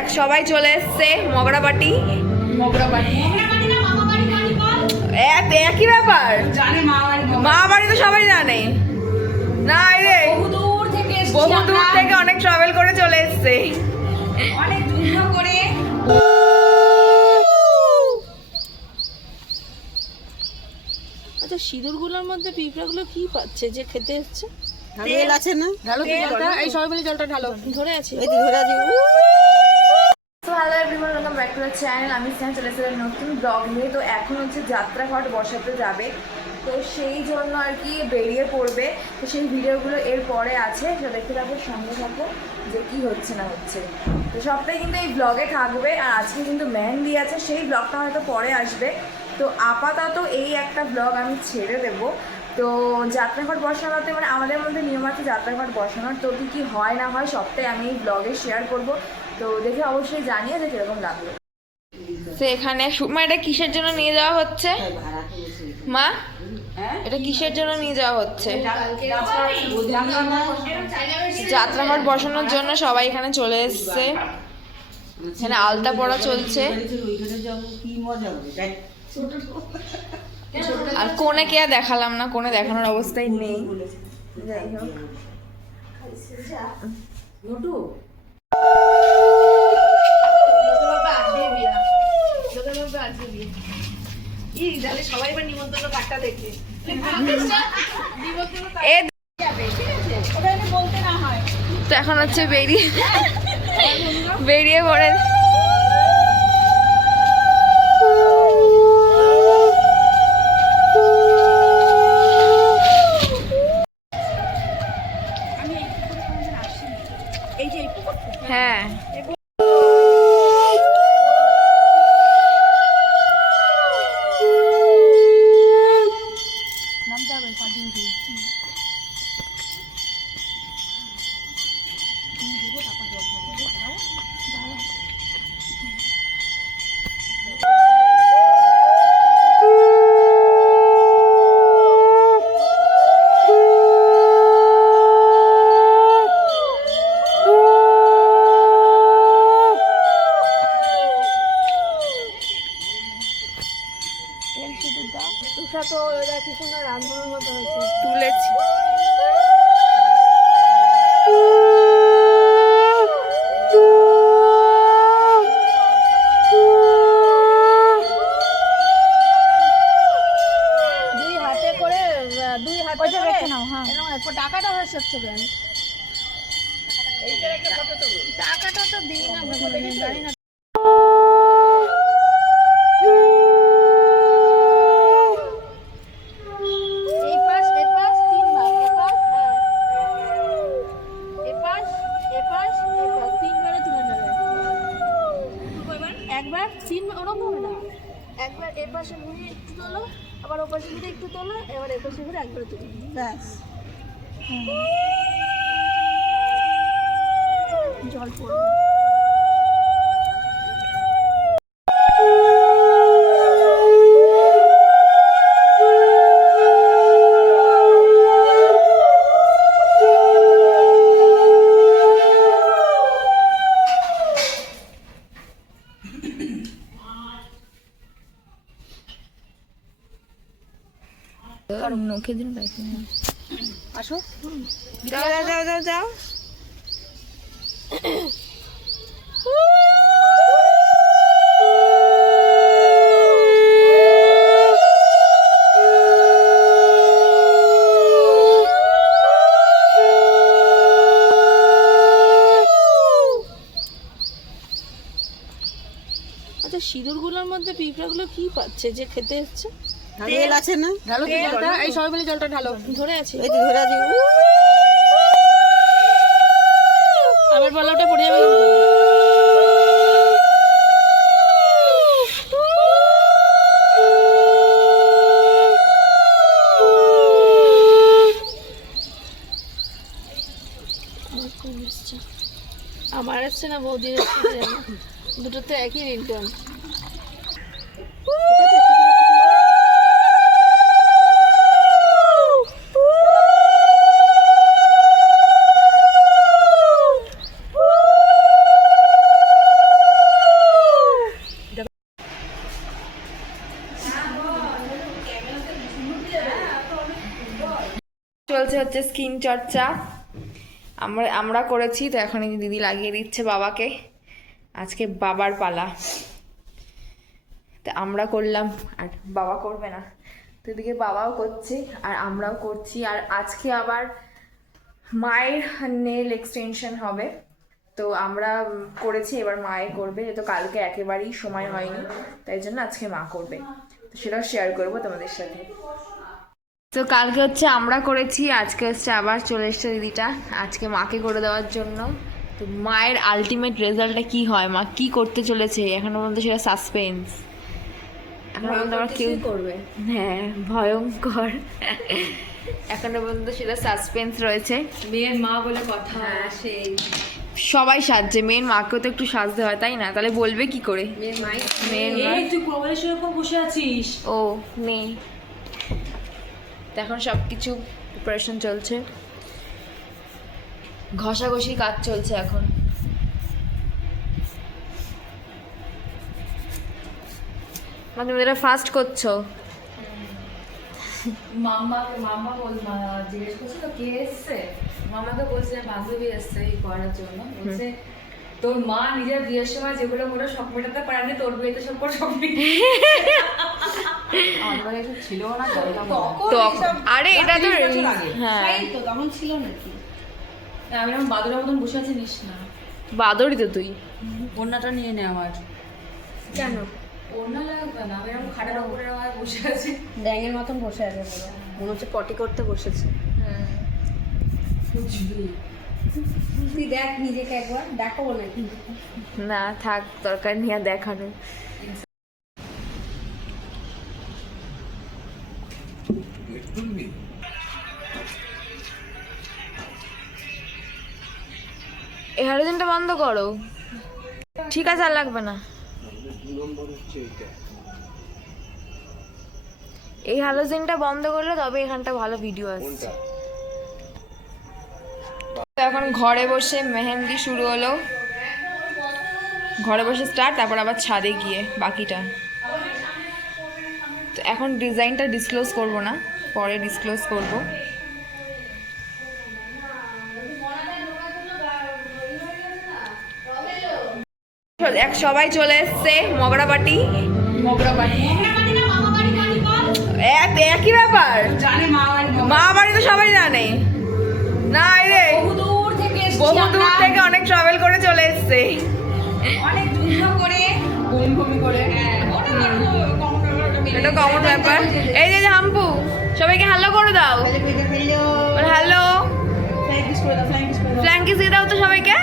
এক সবাই চলে এসছে মগরাবাটি একই ব্যাপার মা বাড়ি তো সবাই জানে না রে বহু দূর থেকে অনেক ট্রাভেল করে চলে এসছে অনেক যুদ্ধ করে। আচ্ছা সিঁদুরগুলোর মধ্যে পিঁপড়াগুলো কি পাচ্ছে যে খেতে এসছে? তেল আছে না? ঢালো জলটা, এই সবাই মিলে জলটা ঢালো। ধরে আছে, এই যে ধরে আছে। তো hello everyone, welcome back to the channel. আমি স্নেহা চলে এসেছিলাম নতুন ব্লগ নিয়ে। তো এখন হচ্ছে যাত্রাঘাট বসাতে যাবে, তো সেই জন্য আর কি বেরিয়ে পড়বে। তো সেই ভিডিওগুলো এর পরে আছে, তো দেখতে থাকবো, সঙ্গে থাকবো যে কী হচ্ছে না হচ্ছে। তো সবটাই কিন্তু এই ব্লগে থাকবে। আর আজকে কিন্তু মেহেন্দি আছে, সেই ব্লগটা হয়তো পরে আসবে। তো আপাতত এই একটা ব্লগ আমি ছেড়ে দেবো। তো যাত্রাঘাট বসানোতে মানে আমাদের মধ্যে নিয়ম আছে যাত্রাঘাট বসানোর, তো কী হয় না হয় সবটাই আমি এই ব্লগে শেয়ার করব। তো দেখে অবশ্যই জানিয়ে যে কীরকম লাগলো। তো এখানে মা এটা কিসের জন্য নিয়ে যাওয়া হচ্ছে? মা এটা কিসের জন্য নিয়ে যাওয়া হচ্ছে? যাত্রাঘাট বসানোর জন্য সবাই এখানে চলে এসছে। এখানে আলতা পড়া চলছে। আর কোনে কে দেখালাম না, কোনে দেখানোর অবস্থায় নেই। যাই হোক সবাই এবার নিমন্ত্রণ কার্ডটা দেখে বলতে না হয়। তো এখন হচ্ছে বেরিয়ে পড়ে। হ্যাঁ তো এরা কি সুন্দর রান্নার মতো হয়েছে, তুলেছি। দুই হাতে করে রেখে নাও। হ্যাঁ টাকাটা হচ্ছে কেন? টাকাটা তো দিই না, জানি না। একবার তিন ওরকম হবে না, একবার এ পাশে ঘুরে একটু তোলো, আবার ও পাশে ঘুরে একটু তোলো, এবার এ পাশে ঘুরে একবার তুলো, ব্যাস। জল পড়বে। আসো, যাও যাও যাও যাও। আচ্ছা সিঁদুরগুলোর মধ্যে পিঁপড়াগুলো কি পাচ্ছে যে খেতে এসছে? তেল আছে না? ঢালো জলটা, এই সবাই মিলে জলটা ঢালো। ধরে আছে, এই যে ধরে আছে। আবার বলাটা পড়ে যাবে কিন্তু। আমার আসছে না, বৌদির আসছে, দুটো তো একই রিংটোন। হচ্ছে স্কিন চর্চা, আমরা করেছি, তো এখন এই যে দিদি লাগিয়ে দিচ্ছে বাবাকে। আজকে বাবার পালা, তো আমরা করলাম আর বাবা করবে না, তো এদিকে বাবাও করছে আর আমরাও করছি। আর আজকে আবার মায়ের নেল এক্সটেনশন হবে, তো আমরা করেছি, এবার মায়ে করবে, যেহেতু কালকে একেবারেই সময় হয়নি, তাই জন্য আজকে মা করবে, তো সেটাও শেয়ার করবো তোমাদের সাথে। তো কালকে হচ্ছে আমরা করেছি, আজকে হচ্ছে আবার চলে এসছে দিদিটা আজকে মাকে করে দেওয়ার জন্য। তো মায়ের আলটিমেট রেজাল্টটা কি হয়, মা কি করতে চলেছে এখনো পর্যন্ত সেটা সাসপেন্স, এখনো পর্যন্ত আমরা কেউ করবে, হ্যাঁ ভয়ঙ্কর, এখনো পর্যন্ত সেটা সাসপেন্স রয়েছে। মেয়ের মা বলে কথা, সেই সবাই সাজছে, মেয়ের মাকেও তো একটু সাজতে হয় তাই না, তাহলে বলবে কি করে মেয়ের মাই। মেয়ের মা। এই তুই প্রবালের উপর বসে আছিস। ও নেই, তো এখন সব কিছু প্রিপারেশন চলছে, ঘষাঘষি কাজ চলছে এখন। মানে তুমি এটা ফাস্ট করছো? মাম্মা জিজ্ঞেস করছে তো কে এসছে, মামাকে বলছে বান্ধবী এসছে এই করার জন্য, বলছে তোর মা নিজের বিয়ের সময় যেগুলো করে সব মেটাতে পারেনি, তোর বিয়েতে সব করে সব আমার এসব ছিল না তো আরে এটা তো হ্যাঁ তো তখন ছিল নাকি, আমি এরকম বাদুরের মতন বসে আছি নিস না। বাদরই তো তুই, ওড়নাটা নিয়ে নে আমার। কেন ওড়না লাগবে না, আমি এরকম খাটের উপরে বসে আছি, ড্যাঙের মতন বসে আছে পুরো, মনে হচ্ছে পটি করতে বসেছে। তুই দেখ নিজেকে একবার, দেখাবো নাকি? না থাক, দরকার নেই আর দেখানো। এই হ্যালোজেনটা বন্ধ করো, ঠিক আছে আর লাগবে না। এই হ্যালোজেনটা বন্ধ করলে তবে এখানটা ভালো ভিডিও আসছে। এখন ঘরে বসে মেহেন্দি শুরু হলো, ঘরে বসে স্টার্ট, তারপর আবার ছাদে গিয়ে বাকিটা। তো এখন ডিজাইনটা ডিসক্লোজ করব না, পরে ডিসক্লোজ করব। সবাই চলে এসছে, মগরাবাটি একই ব্যাপার, মা বাড়ি তো সবাই জানে না, এই রে বহু দূর থেকে অনেক ট্রাভেল করে চলে এসছে, অনেক যুদ্ধ করে বমি করে, এটা কমন ব্যাপার। এই যে হাম্পু, সবাইকে হ্যালো করে দাও, হ্যালো ফ্ল্যাঙ্কিস দিয়ে দাও তো সবাইকে।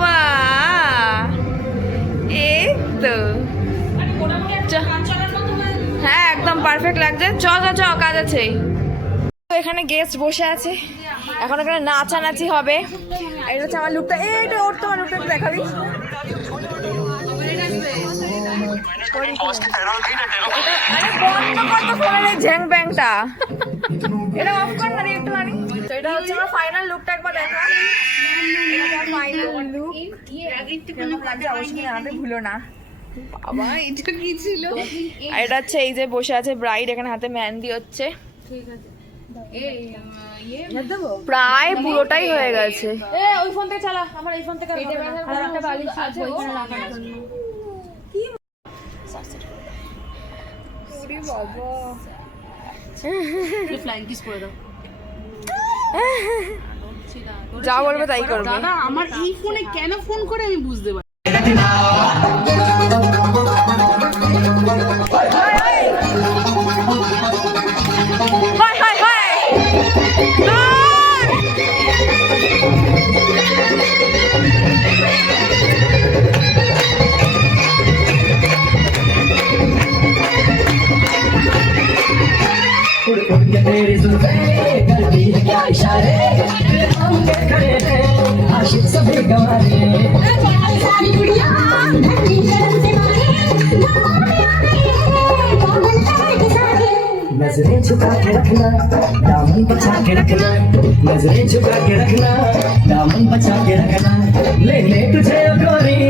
বাহ, এই তো হ্যাঁ একদম পারফেক্ট লাগছে। চ কাজ আছে। তো এখানে গেস্ট বসে আছে, এখন এখানে নাচানাচি হবে। এটা হচ্ছে আমার লুকটা, এইটা ওর তোমার লুকটা একটু দেখাবি। ঝ্যাং ব্যাংটা এটা অফ কর না একটুখানি। তো এটা হচ্ছে আমার ফাইনাল লুকটা, একবার দেখা। ফাইনাল লুক অবশ্যই জানাতে ভুলো না। বাবা এটা কি ছিল? আর এটা হচ্ছে এই যে বসে আছে ব্রাইড, এখানে হাতে মেহেন্দি হচ্ছে, প্রায় পুরোটাই হয়ে গেছে। ওই ফোন থেকে চালা, আমার এই ফোন থেকে একটা বালিশ আছে ওখানে রাখার জন্য। ফ্ল্যাঙ্কিস করে দাও, যা বলবে তাই করবে। দাদা আমার এই ফোনে কেন ফোন করে আমি বুঝতে পারি। तेरी जुल्फें करती है क्या इशारे, हम खड़े हैं आशिक सभी गवारे, सारी दुनिया धरती शर्म से मारे, नजरें झुका के रखना, दामन बचा के रखना, नजरें झुका के रखना, दामन बचा के रखना, लेने तुझे गोरी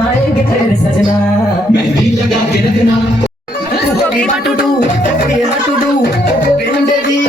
आएंगे तेरे सजना, मेहंदी लगा के रखना। What to do? What to do? Baby,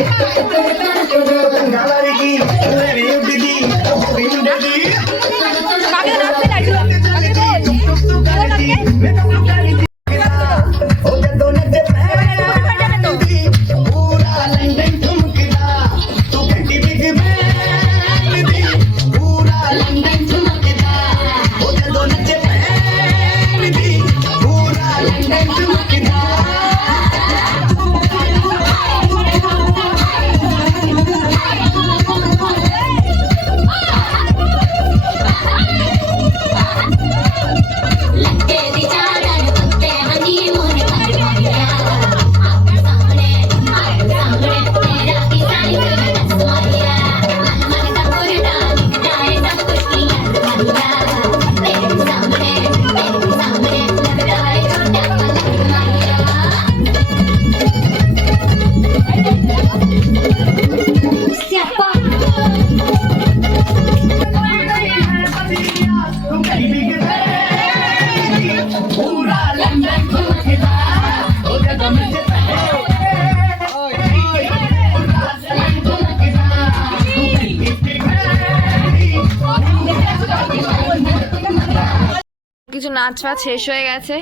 কিছু নাচ ফাচ শেষ হয়ে গেছে,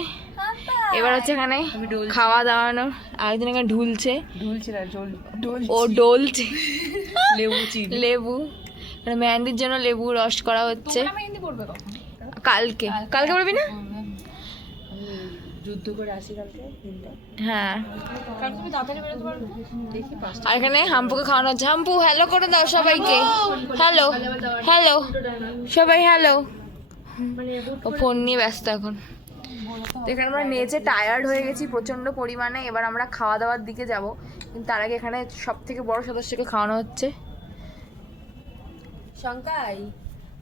এবার হচ্ছে এখানে খাওয়া দাওয়ানোর। আরেকজন এখানে ঢুলছে, ও ডলছে লেবু, মানে মেহেন্দির জন্য লেবু রস করা হচ্ছে। কালকে কালকে পড়বি না? যুদ্ধ করে আসি কালকে। হ্যাঁ, কারণ তুমি তাড়াতাড়ি বেরোতে পারবে। দেখি পাঁচটা। আর এখানে হাম্পুকে খাওয়ানো হচ্ছে। হাম্পু হ্যালো করে দাও সবাইকে, হ্যালো হ্যালো সবাই হ্যালো। ও ফোন নিয়ে ব্যস্ত এখন। তো এখানে আমরা নেচে টায়ার্ড হয়ে গেছি প্রচণ্ড পরিমাণে। এবার আমরা খাওয়া দাওয়ার দিকে যাব, কিন্তু তার আগে এখানে সব থেকে বড় সদস্যকে খাওয়ানো হচ্ছে শঙ্কাই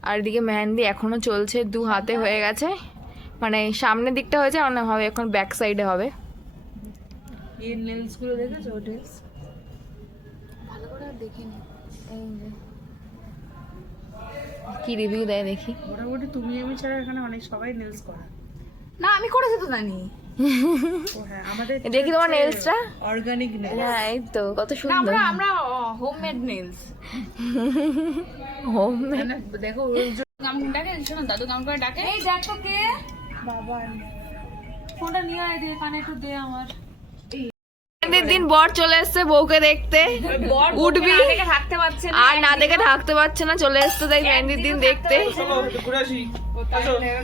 আর এদিকে মেহেন্দি এখনো চলছে, 2 হাতে হয়ে গেছে, মানে সামনের দিকটা হয়েছে, মানে হবে এখন ব্যাক সাইডে হবে। এই নেলস গুলো দেখেছো? নেলস ভালো করে দেখিনি, কি রিভিউ দেয় দেখি। মোটামুটি তুমি আমি ছাড়া এখানে অনেক সবাই নেলস করে। না আমি করেছি তো জানি। ও হ্যাঁ, আমাদের দেখি তোমার নেলসটা। Organic nails. হ্যাঁ এই তো কত সুন্দর। আমরা হোমমেড নেলস। হোমমেড। দেখো কাম ডাকে, শোনো দাদু কাম করে ডাকে। এই দেখো কে বাবা, ফোনটা নিয়ে আয়, দে কানে একটু দে আমার। মেহেন্দির দিন বর চলে এসছে বউকে দেখতে, উঠবি থাকতে পারছে না। আর না দেখে থাকতে পারছে না, চলে এসছে তাই মেহেন্দির দিন দেখতে।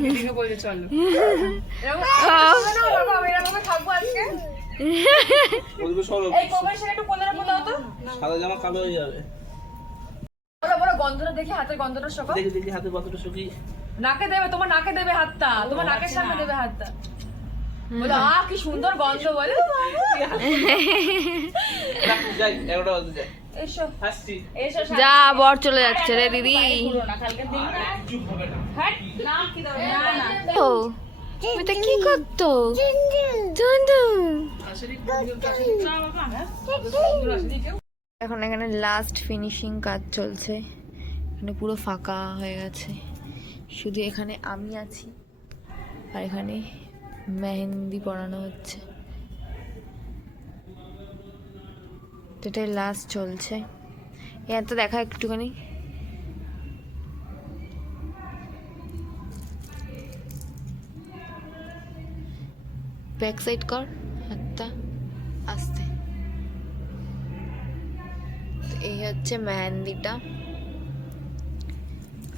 দিদিকে বলে চলো। থাকবো আজকে। বলবে সরো, এই কোমর সেটা একটু কোলে রাখো দাও তো। সাদা জামা কালো হয়ে যাবে। বড় বড় গন্ধটা দেখি, হাতের গন্ধটা সকাল। দেখি দেখি হাতে কতটা শুকি। নাকে দেবে, তোমার নাকে দেবে হাতটা, তোমার নাকের সামনে দেবে হাতটা। বলে কি সুন্দর গন্ধ বলে। যাই 11টা বাজে যাই। এসো আসছি। এসো। যা বর চলে যাচ্ছে রে দিদি। না কালকের দিন হ্যাঁ না কি দাও না। ও এটা কি করতো? টুনটু। এখন এখানে লাস্ট ফিনিশিং কাজ চলছে, এখানে পুরো ফাঁকা হয়ে গেছে, শুধু এখানে আমি আছি আর এখানে মেহেন্দি পরানো হচ্ছে। এটাই লাস্ট চলছে। এত দেখা একটুখানি। ব্যাক সাইড কর হাতটা আস্তে। তো এই হচ্ছে মেহেন্দিটা,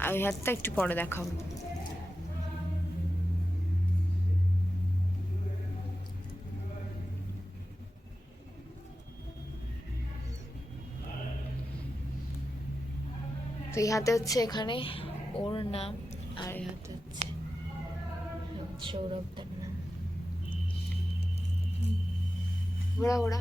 আর এই হাতটা একটু পরে দেখাবো। তো এই হাতে হচ্ছে এখানে ওর নাম, আর এই হাতে হচ্ছে সৌরভদার নাম। ওরা